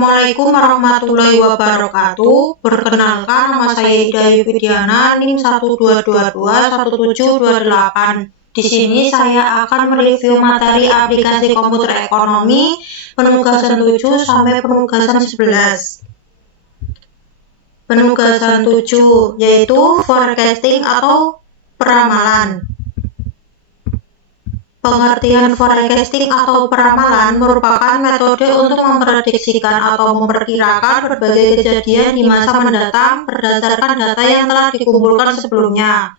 Assalamualaikum warahmatullahi wabarakatuh. Perkenalkan, nama saya Ida Yufidiana, NIM 12221728. Di sini saya akan mereview materi aplikasi komputer ekonomi penugasan 7 sampai penugasan 11. Penugasan 7 yaitu forecasting atau peramalan. Pengertian forecasting atau peramalan merupakan metode untuk memprediksikan atau memperkirakan berbagai kejadian di masa mendatang berdasarkan data yang telah dikumpulkan sebelumnya.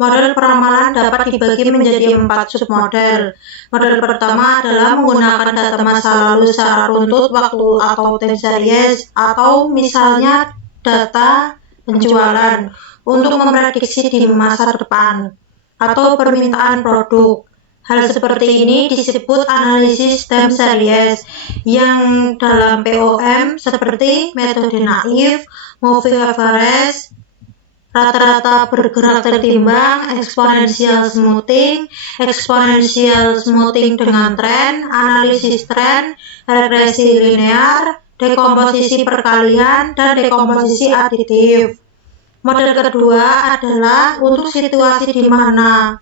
Model peramalan dapat dibagi menjadi 4 submodel. Model pertama adalah menggunakan data masa lalu secara runtut waktu atau time series, atau misalnya data penjualan untuk memprediksi di masa depan atau permintaan produk. Hal seperti ini disebut analisis time series, yang dalam POM seperti metode naif, moving average, rata-rata bergerak tertimbang, exponential smoothing dengan tren, analisis tren, regresi linear, dekomposisi perkalian, dan dekomposisi aditif. Model kedua adalah untuk situasi di mana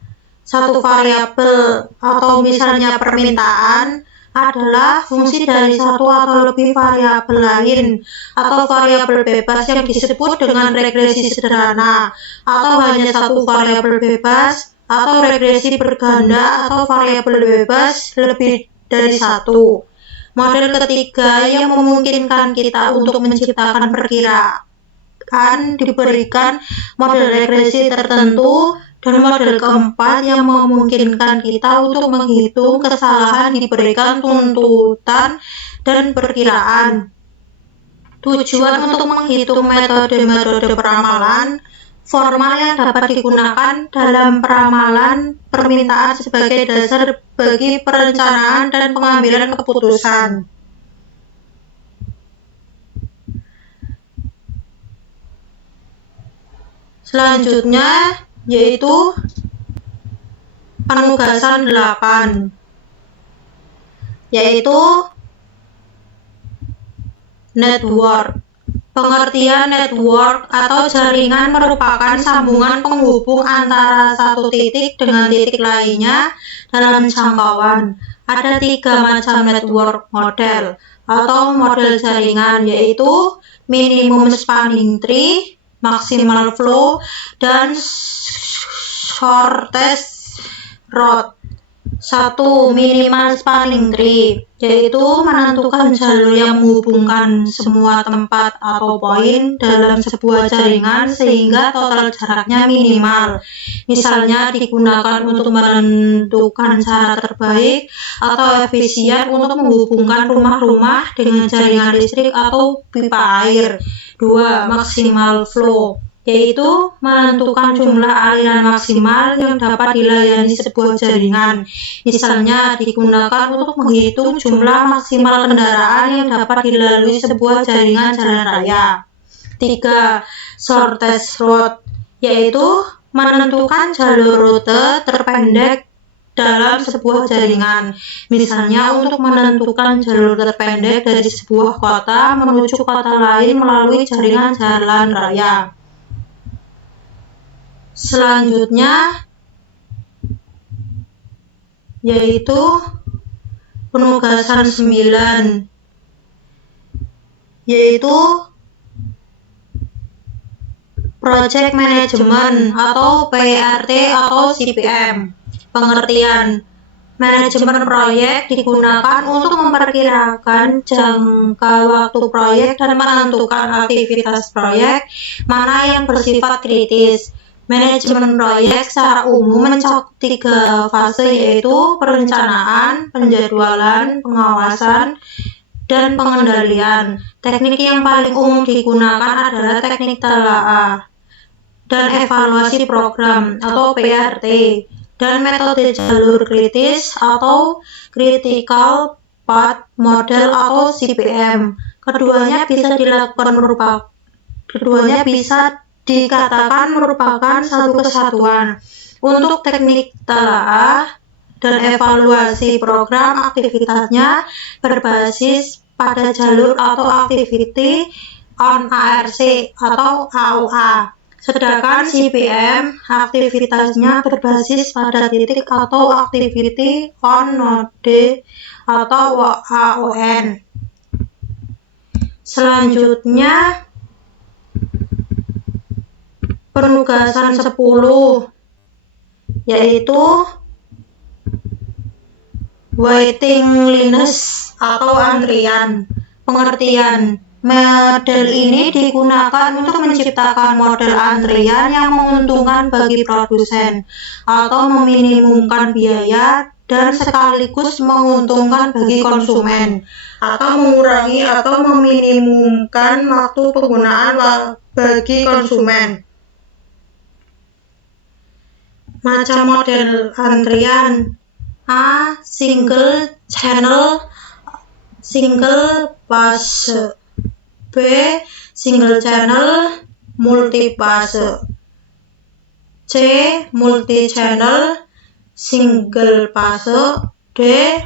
satu variabel atau misalnya permintaan adalah fungsi dari satu atau lebih variabel lain, atau variabel bebas yang disebut dengan regresi sederhana, atau hanya satu variabel bebas, atau regresi berganda, atau variabel bebas lebih dari satu. Model ketiga yang memungkinkan kita untuk menciptakan perkiraan diberikan model regresi tertentu, dan model keempat yang memungkinkan kita untuk menghitung kesalahan diberikan tuntutan dan perkiraan. Tujuan untuk menghitung metode-metode peramalan formal yang dapat digunakan dalam peramalan permintaan sebagai dasar bagi perencanaan dan pengambilan keputusan. Selanjutnya yaitu penugasan 8, yaitu network. Pengertian network atau jaringan merupakan sambungan penghubung antara satu titik dengan titik lainnya dalam jangkauan. Ada 3 macam network model atau model jaringan, yaitu minimum spanning tree, maximal flow, dan shortest route. 1. Minimal spanning tree, yaitu menentukan jalur yang menghubungkan semua tempat atau poin dalam sebuah jaringan sehingga total jaraknya minimal. Misalnya digunakan untuk menentukan cara terbaik atau efisien untuk menghubungkan rumah-rumah dengan jaringan listrik atau pipa air. 2. Maximal flow, yaitu menentukan jumlah aliran maksimal yang dapat dilayani sebuah jaringan. Misalnya digunakan untuk menghitung jumlah maksimal kendaraan yang dapat dilalui sebuah jaringan jalan raya. 3. Shortest route, yaitu menentukan jalur rute terpendek dalam sebuah jaringan. Misalnya untuk menentukan jalur terpendek dari sebuah kota menuju kota lain melalui jaringan jalan raya. Selanjutnya yaitu penugasan 9, yaitu project management atau PRT atau CPM. Pengertian: manajemen proyek digunakan untuk memperkirakan jangka waktu proyek dan menentukan aktivitas proyek mana yang bersifat kritis. Manajemen proyek secara umum mencakup 3 fase, yaitu perencanaan, penjadwalan, pengawasan, dan pengendalian. Teknik yang paling umum digunakan adalah teknik telaah dan evaluasi program atau PRT, dan metode jalur kritis atau critical path model atau CPM. Keduanya bisa dikatakan merupakan satu kesatuan. Untuk teknik telaah dan evaluasi program, aktivitasnya berbasis pada jalur atau activity on ARC atau AOA. Sedangkan CPM aktivitasnya berbasis pada titik atau activity on node atau AON. Selanjutnya penugasan 10 yaitu waiting list atau antrian. Pengertian model ini digunakan untuk menciptakan model antrian yang menguntungkan bagi produsen atau meminimumkan biaya dan sekaligus menguntungkan bagi konsumen atau mengurangi atau meminimumkan waktu penggunaan bagi konsumen. Macam model antrian: A. Single channel single pass, B. Single channel multi pass, C. Multi channel single pass, D.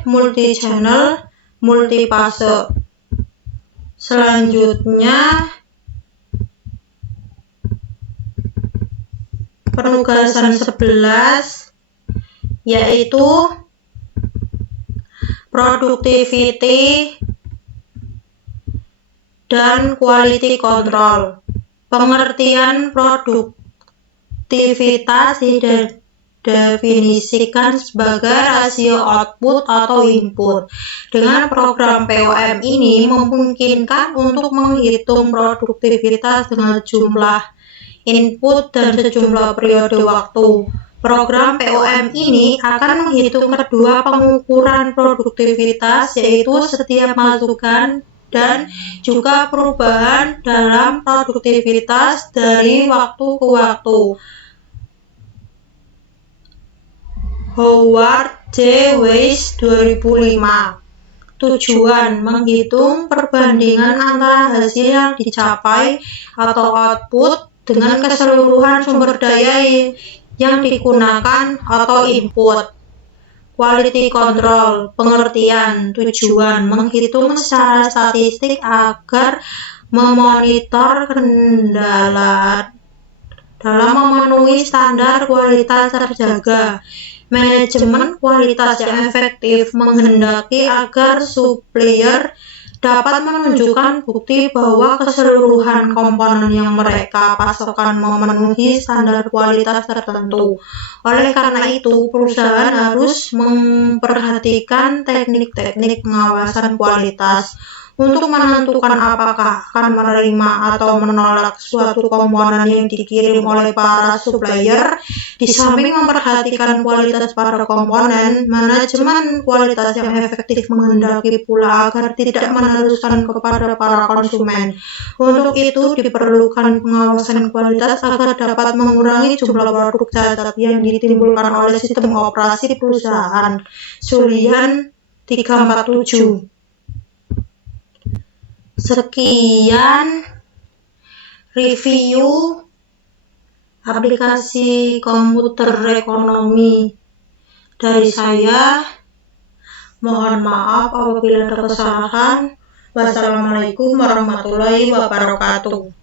Multi channel multi pass. Selanjutnya penugasan 11 yaitu productivity dan quality control. Pengertian produktivitas didefinisikan sebagai rasio output atau input. Dengan program POM ini memungkinkan untuk menghitung produktivitas dengan jumlah input dan sejumlah periode waktu. Program POM ini akan menghitung kedua pengukuran produktivitas, yaitu setiap masukan dan juga perubahan dalam produktivitas dari waktu ke waktu. Howard J. Weiss 2005. Tujuan menghitung perbandingan antara hasil yang dicapai atau output dengan keseluruhan sumber daya yang digunakan atau input. Quality control. Pengertian tujuan menghitung secara statistik agar memonitor kendala dalam memenuhi standar kualitas terjaga. Manajemen kualitas yang efektif menghendaki agar supplier dapat menunjukkan bukti bahwa keseluruhan komponen yang mereka pasokkan memenuhi standar kualitas tertentu. Oleh karena itu, perusahaan harus memperhatikan teknik-teknik pengawasan kualitas untuk menentukan apakah akan menerima atau menolak suatu komponen yang dikirim oleh para supplier. Di samping memperhatikan kualitas para komponen, manajemen kualitas yang efektif menghendaki pula agar tidak meneruskan kepada para konsumen. Untuk itu diperlukan pengawasan kualitas agar dapat mengurangi jumlah produk cacat yang ditimbulkan oleh sistem operasi perusahaan. Sulian 347. Sekian review aplikasi komputer ekonomi dari saya. Mohon maaf apabila ada kesalahan. Wassalamualaikum warahmatullahi wabarakatuh.